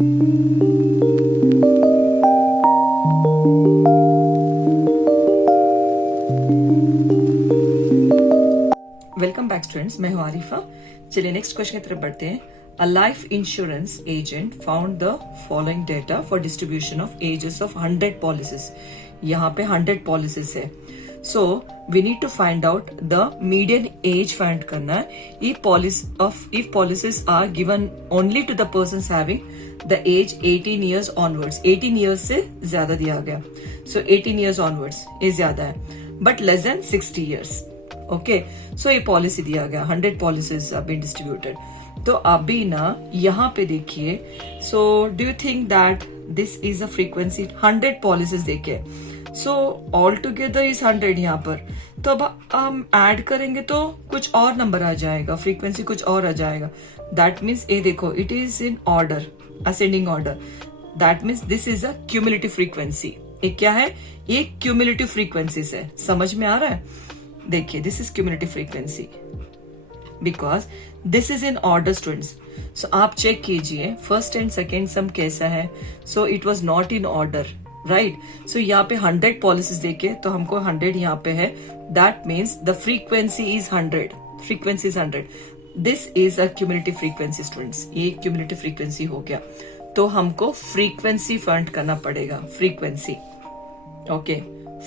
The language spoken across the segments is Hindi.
वेलकम बैक स्टूडेंट्स, मैं हूं आरिफा। चलिए नेक्स्ट क्वेश्चन की तरफ बढ़ते हैं। A life insurance agent found the following data for distribution of ages of 100 policies. यहाँ पे 100 पॉलिसीज है। So we need to find out the median age find करना है। If policies are given only to the person having the age 18 years onwards. 18 years से ज्यादा दिया गया, सो 18 ईयर्स ऑनवर्ड्स ये ज्यादा है, but less than 60 years. Okay, so ये पॉलिसी दिया गया, 100 पॉलिसीज बीन डिस्ट्रीब्यूटेड। तो अभी ना यहाँ पे देखिए, so do you think that this is a frequency? 100 policies देखिए, सो ऑल टुगेदर इज 100 यहाँ पर। तो अब हम ऐड करेंगे तो कुछ और नंबर आ जाएगा, फ्रीक्वेंसी कुछ और आ जाएगा। दैट मीन्स ये देखो, it is in order, ascending order. That means this is a cumulative frequency. ये क्या है? ये क्यूमुलेटिव फ्रीक्वेंसीज है। समझ में आ रहा है? देखिए, this is cumulative frequency because this is in order students. So आप चेक कीजिए फर्स्ट एंड सेकेंड सम कैसा है। So it was not in order, right? So यहाँ पे 100 पॉलिसीज देखे तो हमको 100 यहाँ पे है। That means the frequency is 100। Frequency is 100। This is a cumulative frequency students. ये क्यूमुलेटिव फ्रीक्वेंसी हो गया। तो हमको फ्रीक्वेंसी फाइंड करना पड़ेगा। Frequency, okay.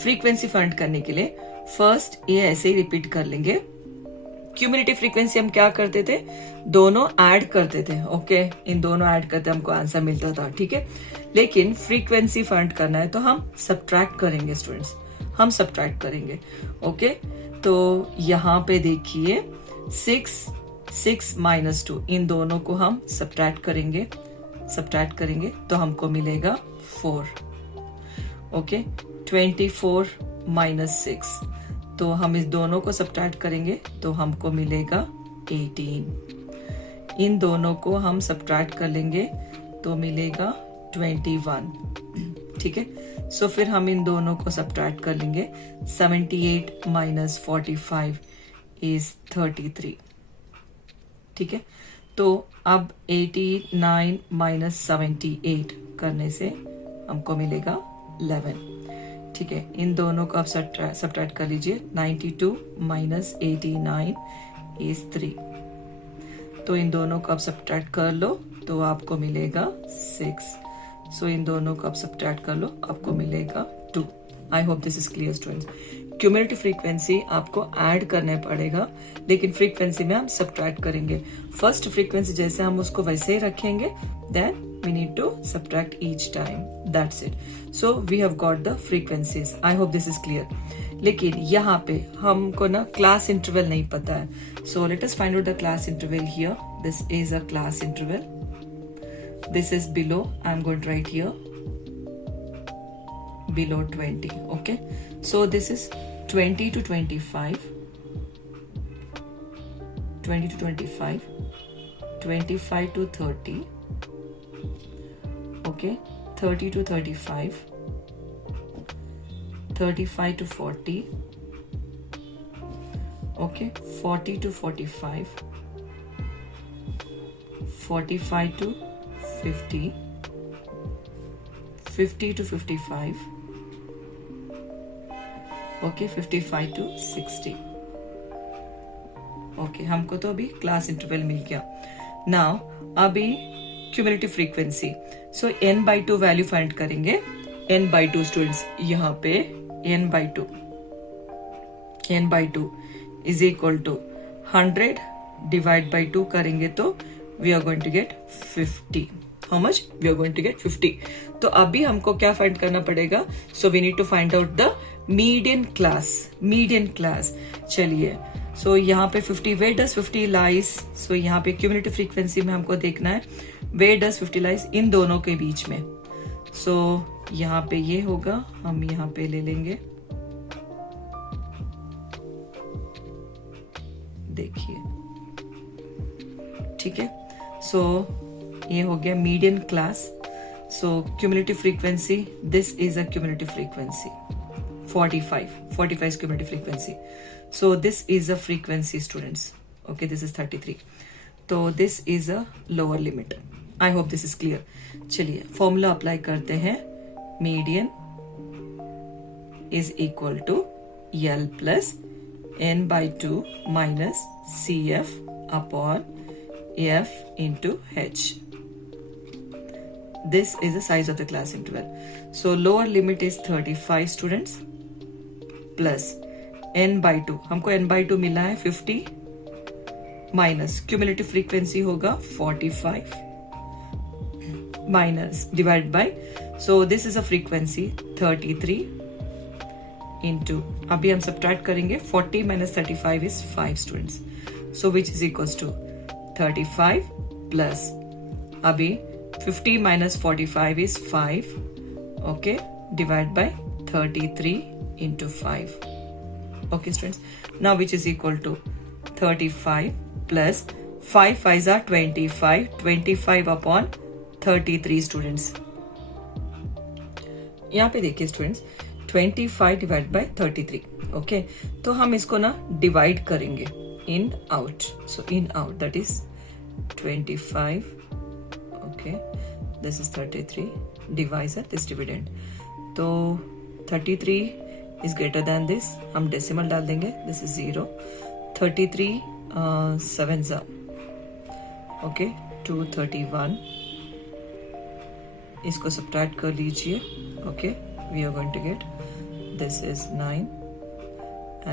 फ्रीक्वेंसी फाइंड करने के लिए फर्स्ट ये ऐसे ही रिपीट कर लेंगे। क्यूमुलेटिव फ्रीक्वेंसी हम क्या करते थे? दोनों ऐड करते थे। ओके, इन दोनों ऐड करते हमको आंसर मिलता था, ठीक है। लेकिन फ्रीक्वेंसी फाइंड करना है तो हम सब्ट्रैक्ट करेंगे स्टूडेंट्स, हम सब्ट्रैक्ट करेंगे। ओके, तो यहाँ पे देखिए 6 माइनस 2, इन दोनों को हम सब्ट्रैक्ट करेंगे तो हमको मिलेगा 4। ओके, 24 माइनस 6, तो हम इस दोनों को सब्ट्रैक्ट करेंगे तो हमको मिलेगा 18। इन दोनों को हम सब्ट्रैक्ट कर लेंगे तो मिलेगा 21, ठीक है। सो फिर हम इन दोनों को सब्ट्रैक्ट कर लेंगे। 78 माइनस 45 इज 33, ठीक है। तो अब 89 माइनस 78 करने से हमको मिलेगा 11, ठीक है। इन दोनों को आप सब्ट्रैक्ट कर लीजिए। 92 माइनस 89 इज 3, तो इन दोनों को आप सब्ट्रैक्ट कर लो तो आपको मिलेगा 6। सो इन दोनों को आप सब्ट्रैक्ट कर लो, आपको मिलेगा 2। आई hope this is clear students. Cumulative frequency आपको ऐड करने पड़ेगा, लेकिन फ्रीक्वेंसी में हम सब्ट्रैक्ट करेंगे। फर्स्ट फ्रीक्वेंसी जैसे हम उसको वैसे ही रखेंगे, then we need to subtract each time. That's it. So we have got the frequencies. I hope this is clear. लेकिन यहाँ पे हमको ना क्लास इंटरवल नहीं पता है। So let us find out the class interval here. This is a class interval. This is below. I'm going to write here below 20. Okay. So this is 20 to 25. 20 to 25. 25 to 30. Okay, 30 to 35, 35 to 40, okay, 40 to 45, 45 to 50, 50 to 55, okay, 55 to 60. Okay, हमको तो अभी क्लास इंटरवल मिल गया। नाउ अभी cumulative frequency. So n/2 value find करेंगे। n/2 स्टूडेंट्स, यहाँ पे n/2 is equal to 100 divide by 2 करेंगे तो we are going to get 50। How much? We are going to get 50। तो अभी हमको क्या फाइंड करना पड़ेगा? So we need to find out the median class. चलिए, सो यहाँ पे 50, वेयर डज 50 लाइज? सो यहाँ पे क्यूमुलेटिव फ्रीक्वेंसी में हमको देखना है वेयर डज 50 लाइज, इन दोनों के बीच में। सो यहाँ पे ये होगा, हम यहाँ पे ले लेंगे, देखिए, ठीक है। सो ये हो गया median class. So cumulative frequency, this is a cumulative frequency 45 is cumulative frequency. So this is a frequency students. Okay, this is 33. So this is a lower limit. I hope this is clear. चलिए फॉर्मूला अप्लाई करते हैं। Median is equal to L plus n/2 minus CF upon F into H. This is the size of the class interval. So lower limit is 35 students plus n/2. हमको n/2 मिला है 50 माइनस क्यूमुलेटिव फ्रीक्वेंसी होगा 45 minus divide by, so this is a frequency 33 into, अभी हम सब्ट्रैक्ट करेंगे 40 minus 35 is 5 students, so which is equals to 35 plus अभी 50 minus 45 is 5, okay, divide by 33 into 5. Okay students, now which is equal to 35 plus 5 5s are 25, 25 upon 33 students. यहाँ पे देखिए स्टूडेंट्स 25 डिवाइड बाय 33, ओके, तो हम इसको ना डिवाइड करेंगे in out, so in out that is 25, okay, this is 33 divisor this dividend, तो 33 is greater than this, हम डेसिमल डाल देंगे, this is 0, 33 7s are, okay, 231, इसको सब्ट्रैक्ट कर लीजिए, okay, we are going to get this is 9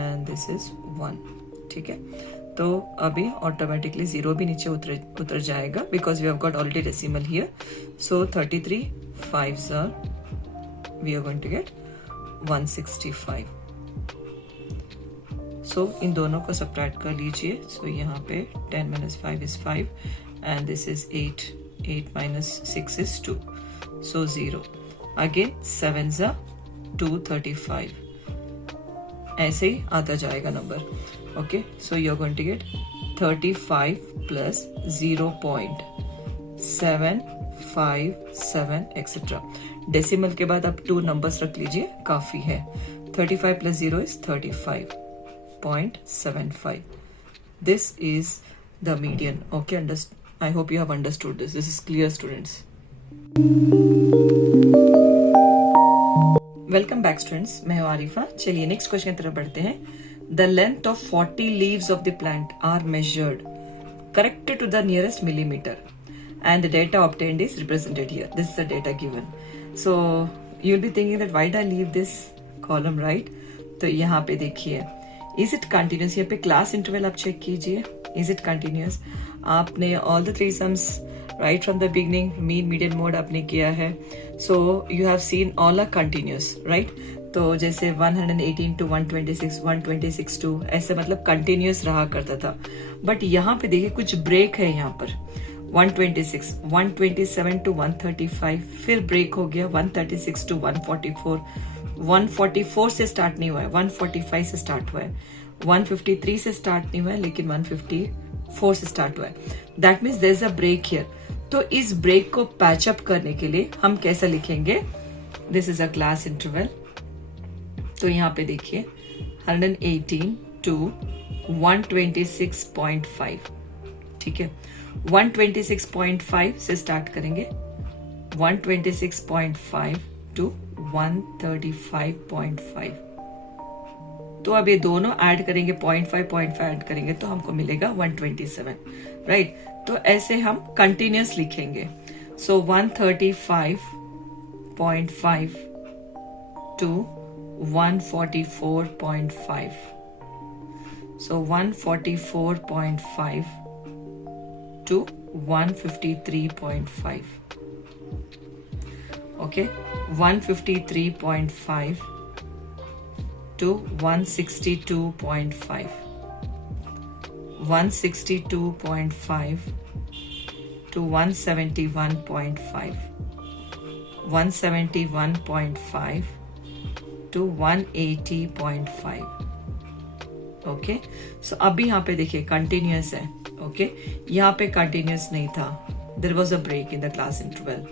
and this is 1, ठीक है, तो अभी ऑटोमेटिकली 0 भी नीचे उतर जाएगा because we have got already decimal here, so 33 5s are, we are going to get 165, so इन दोनों को सब्ट्रैक्ट कर लीजिए, सो यहाँ पे 10 minus 5 is 5 and this is 8, 8 minus 6 is 2, so 0, again 7s are 235, ऐसे ही आता जाएगा number, okay, so you're going to get 35 plus 0.757 etc. Decimal के बाद आप 2 नंबर्स रख लीजिए, काफी है, 35 plus 0 is 35.75. This is the median, okay, I hope you have understood this is clear students. Welcome back students, मैं हूं आरिफा। चलिए नेक्स्ट क्वेश्चन की तरफ बढ़ते हैं। The length of 40 leaves of the plant are measured, corrected to the nearest millimeter, and the data obtained is represented here. This is the data given. So you'll be thinking that why did I leave this column, right? तो यहाँ पे देखिए, is it continuous? यहाँ पे class interval आप चेक कीजिए, is it continuous? आपने all the 3 sums right from the beginning, mean, median, mode आपने किया है, so you have seen all are continuous, right? तो जैसे 118 to 126, 126 to ऐसे मतलब कंटिन्यूस रहा करता था, बट यहाँ पे देखिए कुछ ब्रेक है यहाँ पर, 126, 127 to 135, फिर ब्रेक हो गया 136 to 144, 144 से स्टार्ट नहीं हुआ है, 145 से स्टार्ट हुआ है, 153 से स्टार्ट नहीं हुआ है, लेकिन 154 से स्टार्ट हुआ है, that means there is a break here. तो इस ब्रेक को पैचअप करने के लिए हम कैसे लिखेंगे, this is a class interval, तो यहाँ पे देखिए 118 to 126.5, ठीक है, 126.5 से स्टार्ट करेंगे, 126.5 to 135.5, तो अब ये दोनों ऐड करेंगे, 0.5 ऐड करेंगे तो हमको मिलेगा 127, राइट? तो ऐसे हम कंटिन्यूस लिखेंगे, सो 135.5 to 144.5, so 144.5 to 153.5, okay, 153.5 to 162.5, 162.5 to 171.5, 171.5 to 180.5, okay, सो अभी यहाँ पे देखिए कंटिन्यूस है, ओके, यहाँ पे कंटिन्यूस नहीं था, there was a break in the class interval,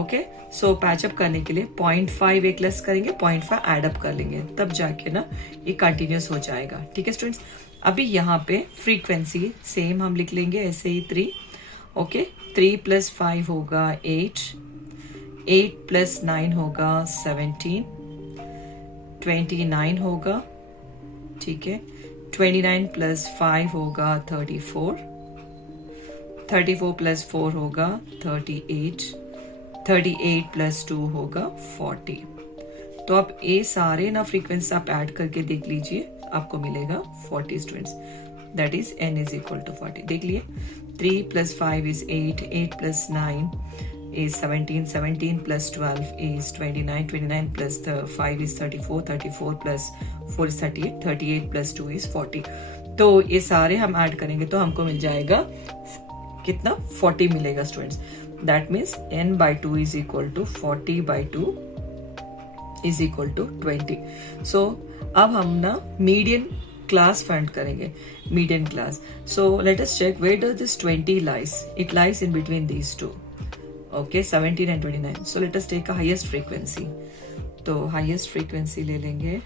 okay, so patch up करने के लिए 0.5 एक लेस करेंगे, 0.5 ऐड अप कर लेंगे, तब जाके ना ये कंटिन्यूस हो जाएगा, ठीक है स्टूडेंट्स। अभी यहाँ पे फ्रीक्वेंसी सेम हम लिख लेंगे ऐसे ही 3, ओके 3 प्लस 5 होगा 8, 8 प्लस 9 होगा 17, 29 होगा, ठीक है। 29 प्लस 5 होगा 34, 34 प्लस 4 होगा 38, 38 प्लस 2 होगा 40। तो आप ये सारे ना फ्रीक्वेंसी आप ऐड करके देख लीजिए, आपको मिलेगा 40 students. That is n is equal to 40। देख लिए 3 plus 5 is 8, 8 plus 9 is 17, 17 plus 12 is 29, 29 plus 5 is 34, 34 plus 4 is 38, 38 plus 2 is 40। तो ये सारे हम ऐड करेंगे तो हमको मिल जाएगा कितना 40 मिलेगा students. That means n by 2 is equal to 40 by 2 is equal to 20। So अब हम ना मीडियन क्लास फाइंड करेंगे, median class. So let us check where does this 20 lies। It lies in between these two, okay 17 and 29। So let us take a highest frequency. तो हाईएस्ट फ्रीक्वेंसी ले लेंगे,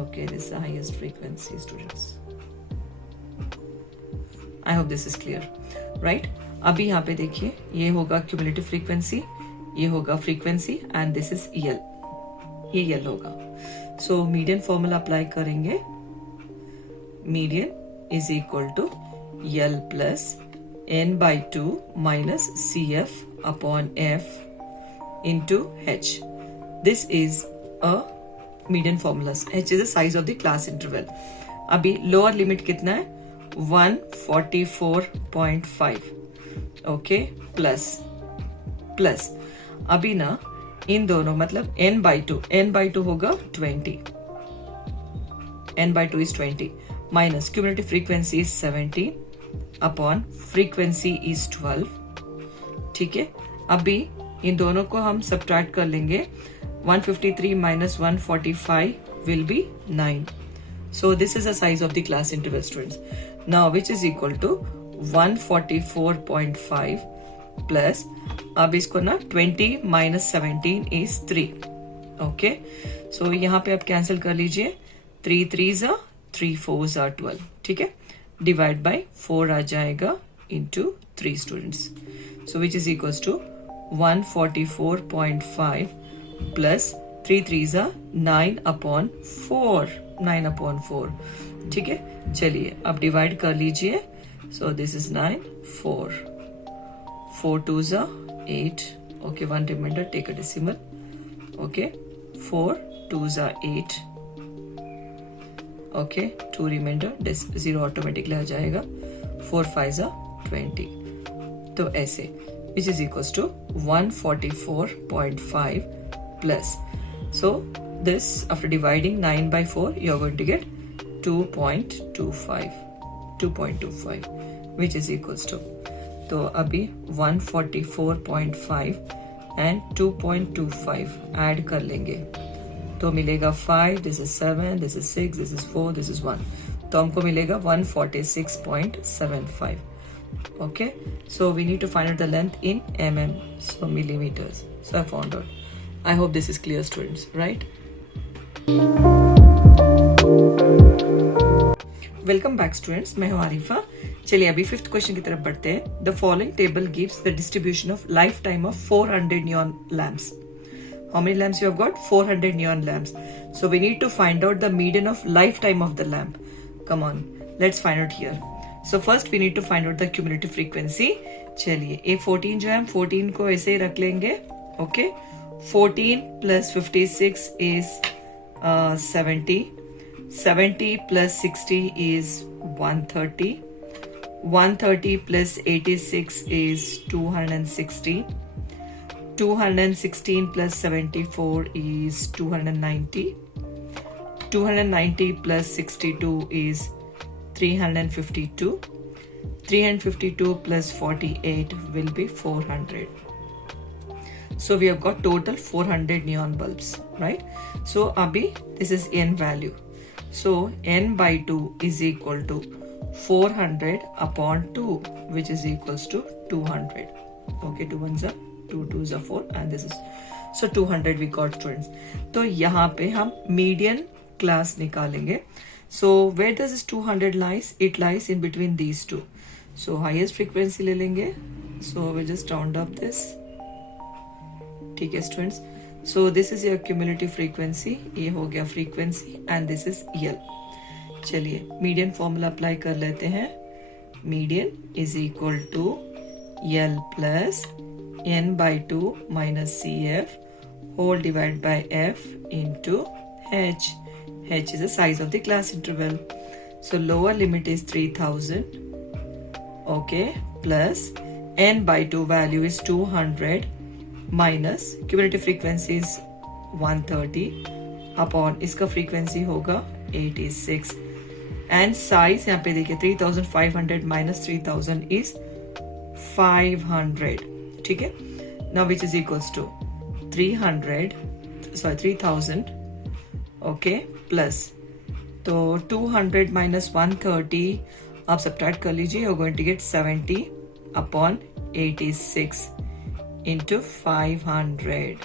okay this highest frequency students. I hope this is clear, right. अभी यहाँ पे देखिए ये होगा क्यूमुलेटिव फ्रीक्वेंसी, ये होगा frequency and this is L, ये यल होगा। सो मीडियन फॉर्मूला अप्लाई करेंगे, median is equal to L plus n by 2 minus cf upon f into h. This is a median formula. h is the size of the class interval. अभी लोअर लिमिट कितना है 144.5, ओके प्लस अभी ना इन दोनों मतलब n by 2 होगा 20, n by 2 is 20 minus cumulative frequency is 70 upon frequency is 12, ठीक है। अभी इन दोनों को हम सब्ट्रैक्ट कर लेंगे, 153 minus 145 will be 9। So this is the size of the class interval students now which is equal to 144.5 plus अब इसको ना 20 माइनस 17 इज 3, ओके। सो यहाँ पे आप कैंसिल कर लीजिए, 3 3s are 3 4s are 12, ठीक है। डिवाइड बाय 4 आ जाएगा into 3 students. So which is equals to 144.5 plus 3 3s are 9 upon 4, 9 upon 4, ठीक है। चलिए अब डिवाइड कर लीजिए। So this is 9, 4 2s are 8, okay 1 remainder take a decimal, okay 4 2s are 8, okay 2 remainder 0 automatically आ जाएगा, 4 5s are 20। तो ऐसे which is equals to 144.5 plus, so this after dividing 9 by 4 you are going to get 2.25 which is equals to, तो अभी 144.5 एंड 2.25 ऐड कर लेंगे तो मिलेगा 5, this is 7, this is 6, this is 4, this is 1, तो हमको मिलेगा 146.75, okay. So we need to find out the length in mm, so millimeters. So I found out. I hope this is clear students, right? Welcome back students, मैं हूं आरिफा। चलिए अभी 5th क्वेश्चन की तरफ बढ़ते हैं। The following table gives the distribution of life time of 400 neon lamps. How many lamps you have got? 400 neon lamps. So we need to find out the median of lifetime of the lamp. Come on, let's find out here. So first we need to find out the cumulative frequency. चलिए A14 जो है हम 14 को ऐसे ही रख लेंगे, okay. 14 plus 56 is 70. 70 plus 60 is 130. 130 plus 86 is 260. 216 plus 74 is 290. 290 plus 62 is 352. 352 plus 48 will be 400. So we have got total 400 neon bulbs, right? So abhi this is n value. So n by 2 is equal to 400 upon 2, which is equals to 200. Okay, 2 1s are 2 2s are 4 and this is so 200 we got students. तो यहाँ पे हम मीडियन क्लास निकालेंगे। So where does this 200 lies? It lies in between these two. So highest frequency ले लेंगे. So we just round up this. ठीक है students. So this is your cumulative frequency. ये हो गया frequency and this is L. चलिए मीडियन फॉर्मूला अप्लाई कर लेते हैं. Median is equal to L plus n by 2 minus CF whole divided by F into H. H is the size of the class interval. So lower limit is 3000. Okay, plus n by 2 value is 200 minus cumulative frequency is 130 upon इसका frequency होगा 86 and size यहाँ पे देखिए 3500 minus 3000 is 500. ठीक है. Now which is equals to 3000 okay plus तो 200 minus 130 आप subtract कर लीजिए. You're going to get 70 upon 86 into 500.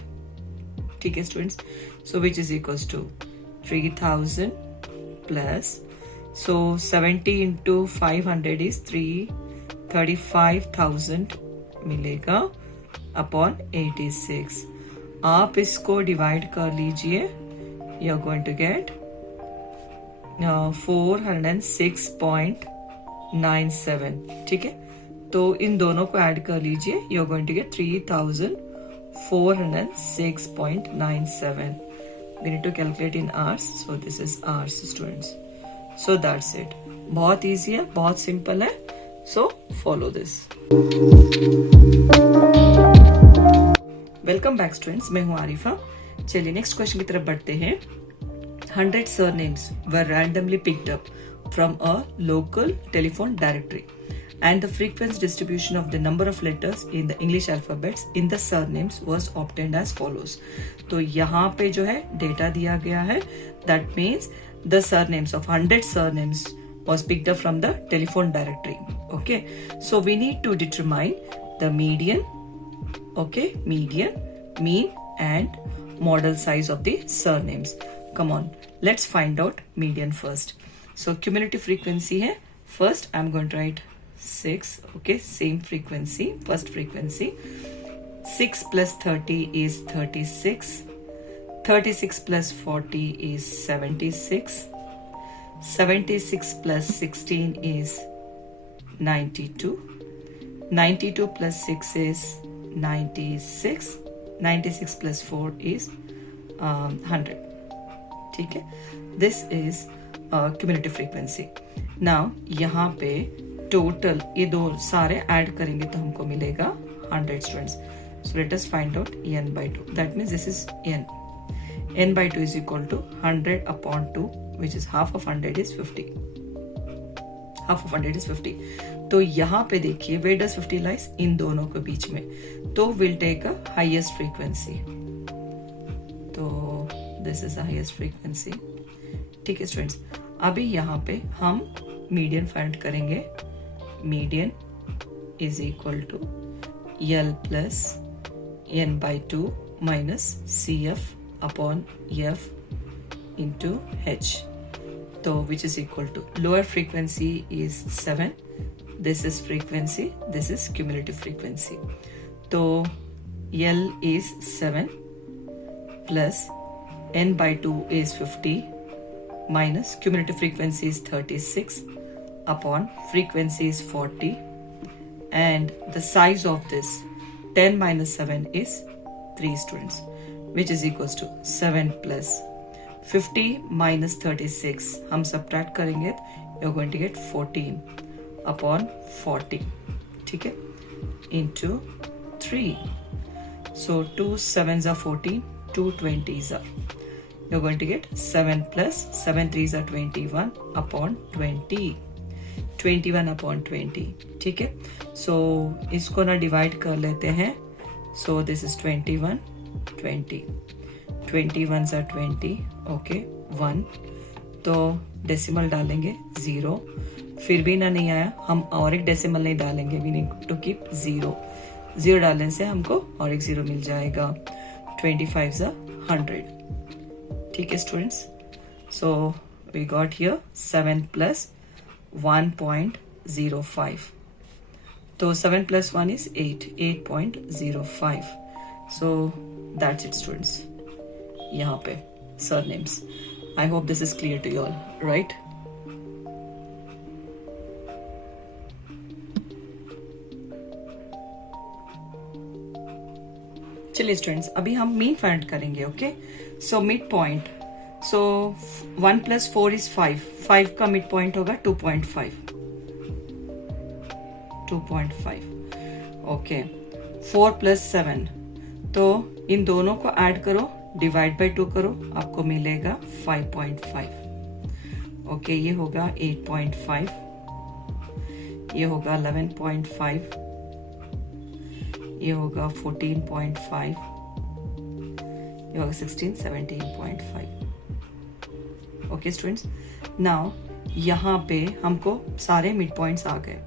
ठीक है students. So which is equals to 3000 plus so 70 into 500 is 35,000 मिलेगा upon 86. आप इसको डिवाइड कर लीजिए. You are going to get 406.97. ठीक है. तो इन दोनों को ऐड कर लीजिए. You are going to get 3406.97. We need to calculate in hours. So this is hours students. So that's it. बहुत easy है, बहुत simple है. So follow this. Welcome back students, मैं हूं आरिफा. चलिए नेक्स्ट क्वेश्चन की तरफ बढ़ते हैं. 100 surnames were randomly picked up from a local telephone directory and the frequency distribution of the number of letters in the English alphabets in the surnames was obtained as follows. तो यहाँ पे जो है डेटा दिया गया है. That means the surnames of 100 surnames was picked up from the telephone directory. Okay, so we need to determine the median. Okay, median, mean and model size of the surnames. Come on, let's find out median first. So cumulative frequency है. First I'm going to write 6. Okay, same frequency, first frequency. 6 plus 30 is 36. 36 plus 40 is 76. 76 plus 16 is 92. 92 plus 6 is 96. 96 plus 4 is 100. ठीक है. This is cumulative frequency. Now यहाँ पे total ये दो सारे ऐड करेंगे तो हमको मिलेगा 100 students. So let us find out n by 2. That means this is n. n by 2 is equal to 100 upon 2, which is half of 100 is 50. Half of 100 is 50. तो यहाँ पे देखिए where does 50 lies? इन दोनों के बीच में. तो we'll take a highest frequency. तो this is the highest frequency. ठीक है स्टूडेंट्स. अभी यहाँ पे हम मीडियन फाइंड करेंगे. Median is equal to L plus n by 2 minus CF upon F into H. So which is equal to lower frequency is 7. This is frequency. This is cumulative frequency. So L is 7 plus n by 2 is 50 minus cumulative frequency is 36 upon frequency is 40 and the size of this 10 minus 7 is 3 students, which is equals to 7 plus 50 minus 36 हम subtract करेंगे. you're going to get 14 upon 40. ठीक है, into 3. So 2 7s are 14, 2 20s are. You're going to get 7 plus 7 3s are 21 upon 20. 21 upon 20. ठीक है. So इसको ना डिवाइड कर लेते हैं. So this is 21, 20. 21s are 20. Okay, 1. तो डेसिमल डालेंगे 0. फिर भी ना नहीं आया, हम और एक डेसिमल नहीं डालेंगे. We need to keep 0. 0 डालने से हमको और एक 0 मिल जाएगा. 25s are 100. ठीक है students. So we got here 7 plus 1.05. So 7 plus 1 is 8, 8.05. So that's it students. यहाँ पे surnames. I hope this is clear to you all, right? चलिए स्टूडेंट्स, अभी हम मीन फाइंड करेंगे. Okay, so mid point. So 1 plus 4 is 5. 5 का मिड पॉइंट होगा 2.5. 2.5. Okay, 4 plus 7. तो इन दोनों को ऐड करो, डिवाइड बाय 2 करो, आपको मिलेगा 5.5. ओके, ये होगा 8.5, ये होगा 11.5, ये होगा 14.5, ये होगा 16, 17.5. ओके स्टूडेंट्स, नाउ यहाँ पे हमको सारे मिड पॉइंट्स आ गए.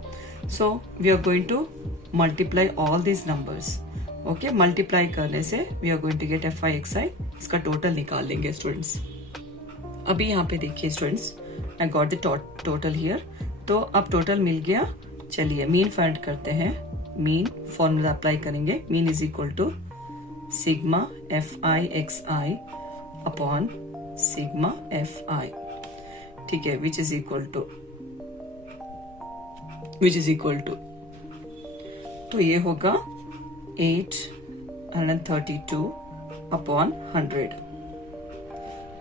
So we are going to multiply all these numbers. Okay, multiply करने से we are going to get FI/XI. इसका टोटल निकाल लेंगे स्टूडेंट्स. अभी यहाँ पे देखिए students, I got the total here. तो अब टोटल मिल गया. चलिए मीन फाइंड करते हैं. मीन फॉर्मूला अप्लाई करेंगे. Mean is equal to sigma FI/XI upon sigma FI. ठीक है, विच इज इक्वल टू तो ये होगा 832 अपॉन 100.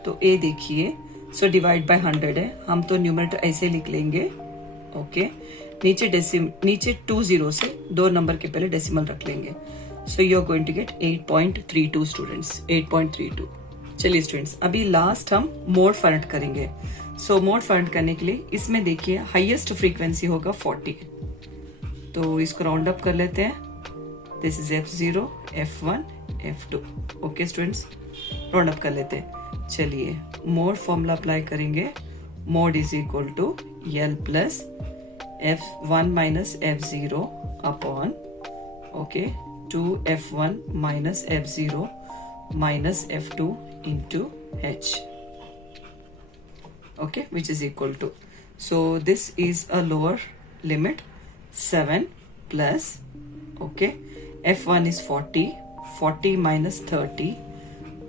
तो ए देखिए, सो डिवाइड बाय 100 है. हम तो न्यूमरेटर ऐसे लिख लेंगे. ओके, नीचे 2 जीरो से 2 नंबर के पहले डेसिमल रख लेंगे. So you are going to get 8.32 students, 8.32. चलिए स्टूडेंट्स, अभी लास्ट हम मोड फाइंड करेंगे. सो मोड फाइंड करने के लिए इसमें देखिए हाईएस्ट फ्रीक्वेंसी होगा 40. तो इसको राउंड अप कर लेते हैं. This is F0, F1, F2. Okay students, round up कर लेते हैं. चलिए मोड फॉर्मूला अप्लाई करेंगे. Mode is equal to L plus F1 minus F0 upon okay 2F1 minus F0 minus F2 into H. Okay, which is equal to, so this is a lower limit, 7 plus, okay, F1 is 40, 40 minus 30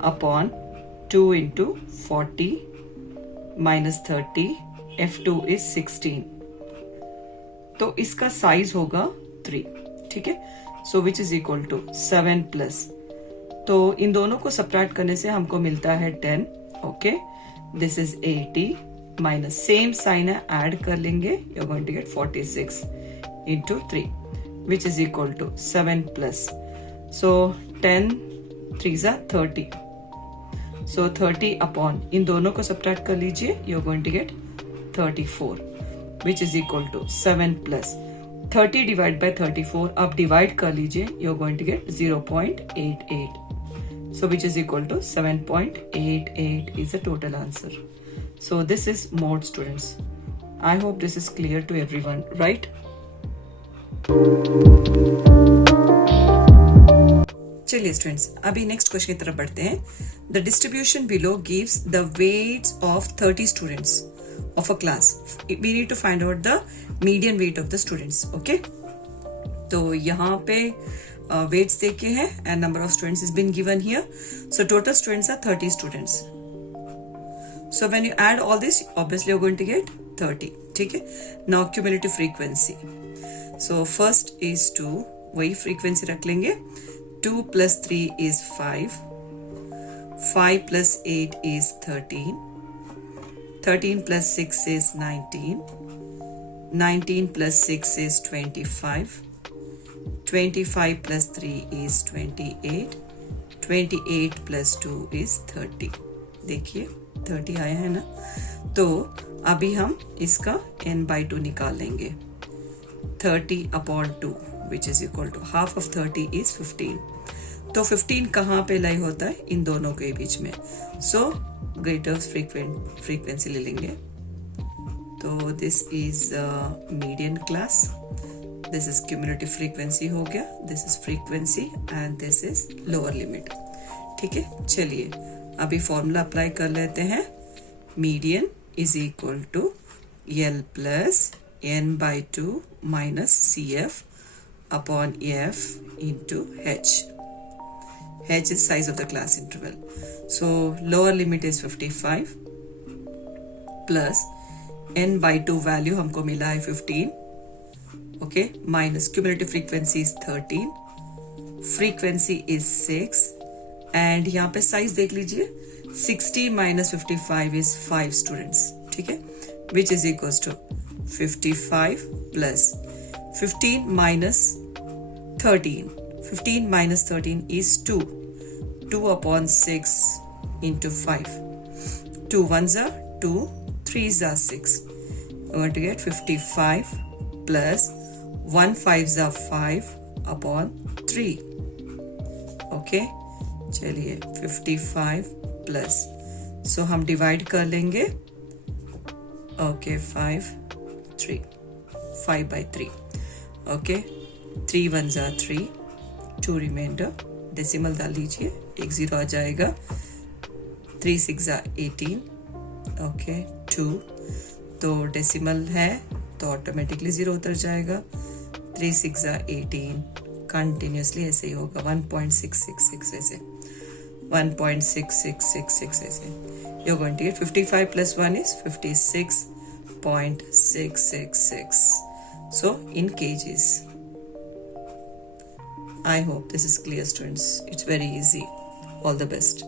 upon 2 into 40 minus 30, F2 is 16. तो इसका साइज होगा 3. ठीक है, so which is equal to 7 plus, तो इन दोनों को सब्ट्रैक्ट करने से हमको मिलता है 10. Okay, this is 80 minus same sign है, ऐड कर लेंगे. You are going to get 46 into 3 which is equal to 7 plus. So 10 3 30. So 30 upon इन दोनों को सब्ट्रैक्ट कर लीजिए. You are going to get 34 which is equal to 7 plus 30 divide by 34. अब डिवाइड कर लीजिए. You are going to get 0.88. So which is equal to 7.88 is the total answer. So this is mode students. I hope this is clear to everyone, right? चलिए स्टूडेंट्स, अभी नेक्स्ट क्वेश्चन की तरफ बढ़ते हैं. The distribution below gives the weights of 30 students of a class. We need to find out the median weight of the students. Okay? तो यहाँ पे weights देखे हैं and number of students is been given here. So total students are 30 students. So when you add all this, obviously you're going to get 30. ठीक है. Now cumulative frequency. So first is 2. वही frequency रख लेंगे. 2 plus 3 is 5. 5 plus 8 is 13. 13 plus 6 is 19. 19 plus 6 is 25. 25 plus 3 is 28. 28 plus 2 is 30. देखिए 30 आया है ना. तो अभी हम इसका n/2 निकाल लेंगे. 30 upon 2 which is equal to half of 30 is 15. तो 15 कहाँ पे लाई होता है? इन दोनों के बीच में. सो ग्रेटर फ्रीक्वेंसी ले लेंगे. तो this is median class. This is cumulative frequency हो गया. This is frequency and this is lower limit. ठीक है, चलिए अभी फॉर्मूला अप्लाई कर लेते हैं. Median is equal to L plus N by 2 minus CF upon F into H. H is size of the class interval. So lower limit is 55 plus N by 2 value हमको मिला है 15. Okay, minus cumulative frequency is 13. Frequency is 6. And यहाँ पे size देख लीजिए, 60 minus 55 is 5 students. ठीक है, which is equals to 55 plus 15 minus 13. 15 minus 13 is 2. 2 upon 6 into 5. 2 ones are 2, 3s are 6. We're going to get 55 plus 1 5s are 5 upon 3. Okay, चलिए 55 plus, so हम divide कर लेंगे. Okay, 5 by 3. Okay, 3 ones are 3, 2 remainder. Decimal डाल लीजिए, एक 0 आ जाएगा. 3 6 are 18. Okay, 2, तो decimal है तो ऑटोमेटिकली 0 उतर जाएगा. 3 6 are 18. कंटिन्यूसली ऐसे ही होगा. 1.666 ऐसे, 1.6666 ऐसे. You're going to get 55 plus 1 is 56.666. So in kgs. I hope this is clear, students. It's very easy. All the best.